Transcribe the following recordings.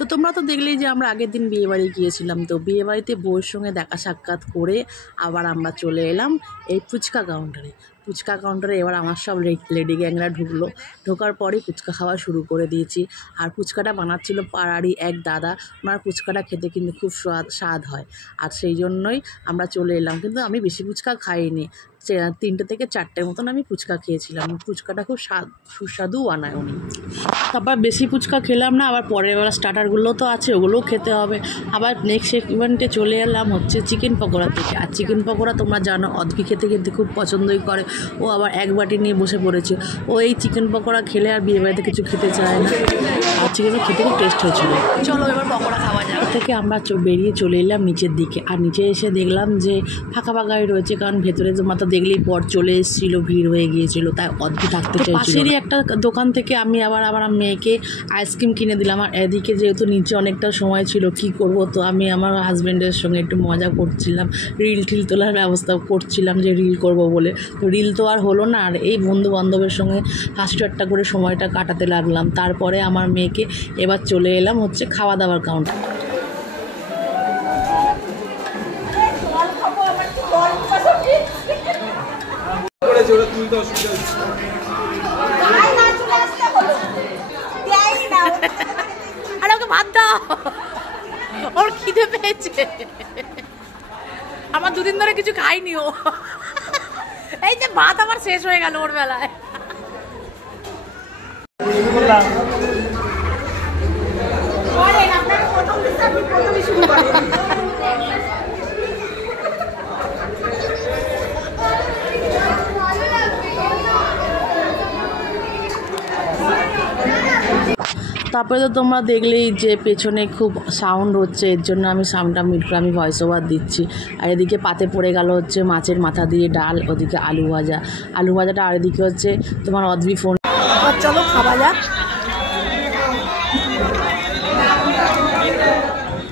তো তোমরা তো দেখলেই যে আমরা আগের দিন বিয়েবাড়ি গিয়েছিলাম। তো বিয়েবাড়িতে বউয়ের সঙ্গে দেখা সাক্ষাৎ করে আবার আমরা চলে এলাম এই ফুচকা কাউন্টারে। ফুচকা কাউন্টারে এবার আমার সব লেডি গ্যাংরা ঢুকলো। ঢোকার পরেই ফুচকা খাওয়া শুরু করে দিয়েছি। আর ফুচকাটা বানাচ্ছিল পাড়ারই এক দাদা। ওনার ফুচকাটা খেতে কিন্তু খুব স্বাদ হয়, আর সেই জন্যই আমরা চলে এলাম। কিন্তু আমি বেশি ফুচকা খাইনি, 3টে থেকে 4টের মতন আমি ফুচকা খেয়েছিলাম। ফুচকাটা খুব সুস্বাদু বানায় উনি। তারপর বেশি ফুচকা খেলাম না, আবার পরের বেলা স্টার্টারগুলো তো আছে, ওগুলোও খেতে হবে। আবার নেক্সট ইভেন্টে চলে এলাম হচ্ছে চিকেন পকোড়া থেকে। আর চিকেন পকোড়া তোমরা জানো অদ্ভি খেতে খেতে খুব পছন্দই করে। ও আবার এক বাটি নিয়ে বসে পড়েছে। ও এই চিকেন পকোড়া খেলে আর বিয়েবাড়িতে কিছু খেতে চায় না। আর চিকেনটা খেতে খুব টেস্ট হয়েছিল। চলো এবার পকোড়া খাওয়া যাক। থেকে আমরা বেরিয়ে চলে এলাম নিচের দিকে। আর নিচে এসে দেখলাম যে ফাঁকা ফাঁকাই রয়েছে, কারণ ভেতরে তোমরা তো দেখলেই পর চলে এসেছিলো, ভিড় হয়ে গিয়েছিল, তাই অদ্ভি থাকতে চাইছিল। পাশেরই একটা দোকান থেকে আমি আবার মেয়েকে আইসক্রিম কিনে দিলাম। আর এদিকে যেহেতু নিচে অনেকটা সময় ছিল, কি করব, তো আমি আমার হাজব্যান্ডের সঙ্গে একটু মজা করছিলাম, রিল টিল তোলার ব্যবস্থা করছিলাম যে রিল করব বলে। তো রিল তো আর হলো না, আর এই বন্ধু বান্ধবের সঙ্গে হাসি ঠাট্টা করে সময়টা কাটাতে লাগলাম। তারপরে আমার মেয়েকে এবার চলে এলাম হচ্ছে খাওয়া দাওয়ার কাউন্টার। আর ওকে ভাত দাও, ওর খিদে পেয়েছে। আমার 2 দিন ধরে কিছু খাইনি ও। এই যে ভাত আমার শেষ হয়ে গেল ওর বেলায়। তারপরে তো তোমরা দেখলেই যে পেছনে খুব সাউন্ড হচ্ছে, এর জন্য আমি সাউন্ডটা মিট করে আমি ভয়েস ওভার দিচ্ছি। আর এদিকে পাতে পড়ে গেল হচ্ছে মাছের মাথা দিয়ে ডাল, ওদিকে আলু ভাজাটা, আর এদিকে হচ্ছে তোমার অদ্ভি ফোন। চলো খাওয়া যাক।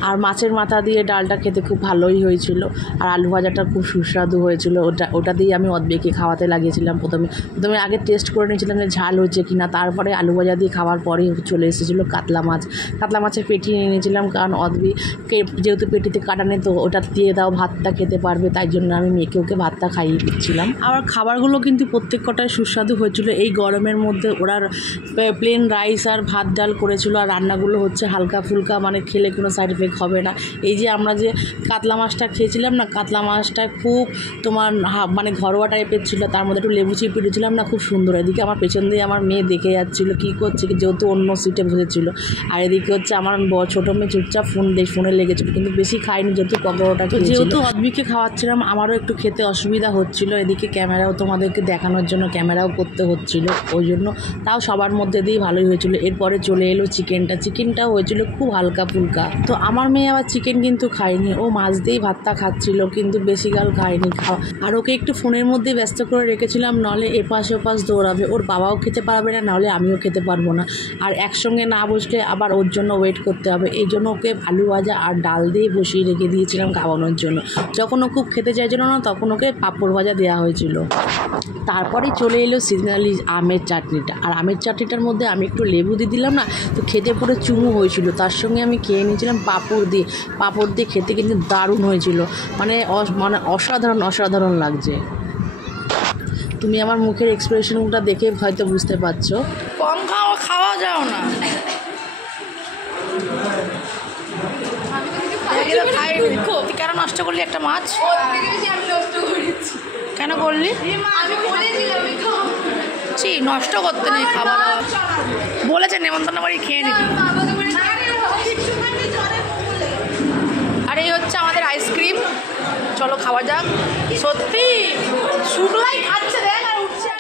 আর মাছের মাথা দিয়ে ডালটা খেতে খুব ভালোই হয়েছিল, আর আলু ভাজাটা খুব সুস্বাদু হয়েছিল। ওটা দিয়ে আমি অদ্বিকে খাওয়াতে লাগিয়েছিলাম। প্রথমে আগে টেস্ট করে নিয়েছিলাম যে ঝাল হয়েছে কি না, তারপরে আলু ভাজা দিয়ে খাওয়ার পরেই চলে এসেছিলো কাতলা মাছের পেটি নিয়ে নিয়েছিলাম, কারণ অদ্বিকে যেহেতু পেটিতে কাটা নেই, তো ওটা দিয়ে দাও ভাতটা খেতে পারবে, তাই জন্য আমি মেয়েকে ওকে ভাতটা খাইয়ে দিচ্ছিলাম। আবার খাবারগুলো কিন্তু প্রত্যেক কটাই সুস্বাদু হয়েছিল। এই গরমের মধ্যে ওরা প্লেন রাইস আর ভাত ডাল করেছিল, আর রান্নাগুলো হচ্ছে হালকা ফুলকা, মানে খেলে কোনো সাইড এফেক্ট হবে না। এই যে আমরা যে কাতলা মাছটা খেয়েছিলাম না, কাতলা মাছটা খুব তোমার মানে ঘরোয়া টাইপের ছিল, তার মধ্যে একটু লেবু চিপে দিয়েছিলাম না, খুব সুন্দর। এদিকে আমার পেছন দিয়ে আমার মেয়ে দেখে যাচ্ছিলো কী করছে, যেহেতু অন্য সিটে বসেছিল। আর এদিকে হচ্ছে আমার ছোটো মেয়ে চুপচাপ ফোনে লেগেছিলো, কিন্তু বেশি খাইনি যেহেতু পকোড়াটা। যেহেতু অদ্বিকে খাওয়াচ্ছিলাম, আমারও একটু খেতে অসুবিধা হচ্ছিলো। এদিকে ক্যামেরাও তোমাদেরকে দেখানোর জন্য ক্যামেরাও করতে হচ্ছিলো, ওই জন্য তাও সবার মধ্যে দিয়েই ভালোই হয়েছিল। এরপরে চলে এলো চিকেনটাও হয়েছিল খুব হালকা ফুলকা। তো আমার মেয়ে আবার চিকেন কিন্তু খায়নি, ও মাছ দিয়েই ভাতটা খাচ্ছিল, কিন্তু বেশি গাল খায়নি। আর ওকে একটু ফোনের মধ্যে ব্যস্ত করে রেখেছিলাম, নাহলে এপাশ ওপাশ দৌড়াবে, ওর বাবাও খেতে পারবে না, নাহলে আমিও খেতে পারবো না। আর একসঙ্গে না বসলে আবার ওর জন্য ওয়েট করতে হবে, এই জন্য ওকে আলু ভাজা আর ডাল দিয়ে বসিয়ে রেখে দিয়েছিলাম খাওয়ানোর জন্য। যখন ও খুব খেতে চাইছিল না, তখন ওকে পাঁপড় ভাজা দেওয়া হয়েছিল। তারপরেই চলে এলো সিজনালি আমের চাটনিটা। আর আমের চাটনিটার মধ্যে আমি একটু লেবু দিয়ে দিলাম না, তো খেতে পুরো চুমু হয়েছিল। তার সঙ্গে আমি খেয়ে নিয়েছিলাম পাঁপড় দিয়ে খেতে কিন্তু দারুণ হয়েছিল, মানে অসাধারণ লাগছে। তুমি আমার মুখের এক্সপ্রেশনটা দেখে হয়তো বুঝতে পারছো। কম খাওয়া যাও না, কেন নষ্ট করলি একটা মাছ? কেন করলি? নষ্ট করতে নেই খাবার, বলেছে নেমন্তন্ন বাড়ি খেয়ে নিবি। আর এই হচ্ছে আমাদের আইসক্রিম, চলো খাওয়া যাক। সত্যি শুকলাই খাচ্ছে, দেখ আর উঠছে।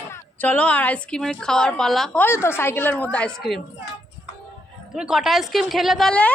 চলো আর আইসক্রিমের খাওয়ার পালা। ওই তো সাইকেলের মধ্যে আইসক্রিম। তুমি কটা আইসক্রিম খেলে তাহলে?